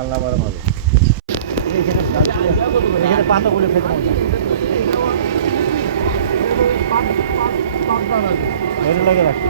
কালনা বড় ভালো। এখানে পাতাগুলো খেতে মজা। এটা লাগে রাখছি।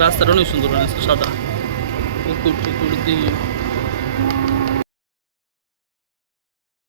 রাস্তাটা অনেক সুন্দর, সাদা পুকুর টুকুর দিয়ে